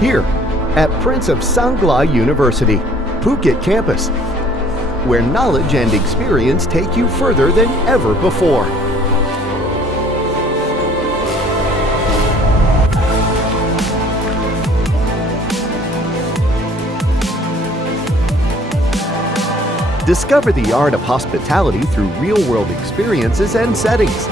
Here at Prince of Songkla University, Phuket Campus, where knowledge and experience take you further than ever before. Discover the art of hospitality through real-world experiences and settings.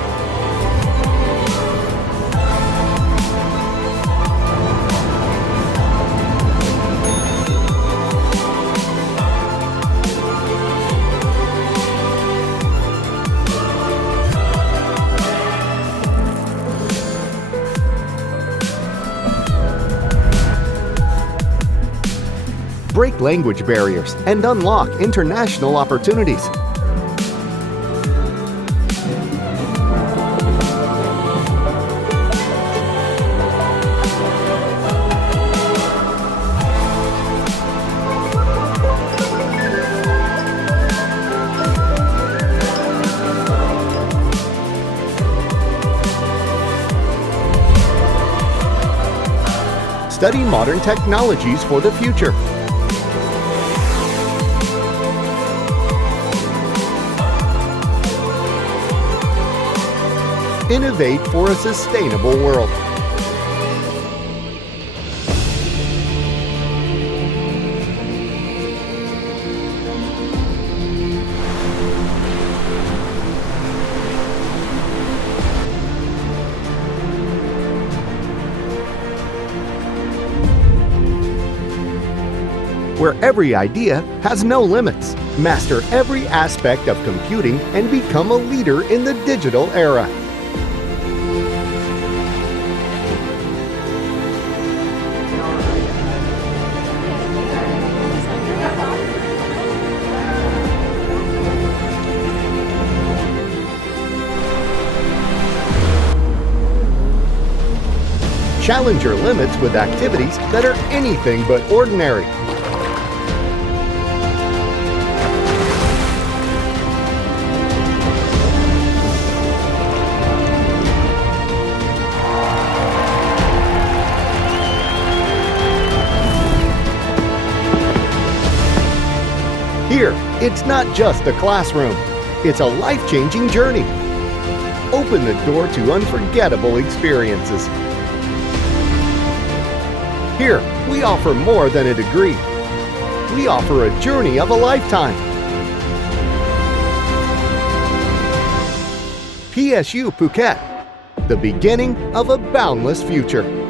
Break language barriers and unlock international opportunities. Study modern technologies for the future. Innovate for a sustainable world. Where every idea has no limits. Master every aspect of computing and become a leader in the digital era. Challenge your limits with activities that are anything but ordinary. Here, it's not just a classroom. It's a life-changing journey. Open the door to unforgettable experiences. Here, we offer more than a degree. We offer a journey of a lifetime. PSU Phuket, the beginning of a boundless future.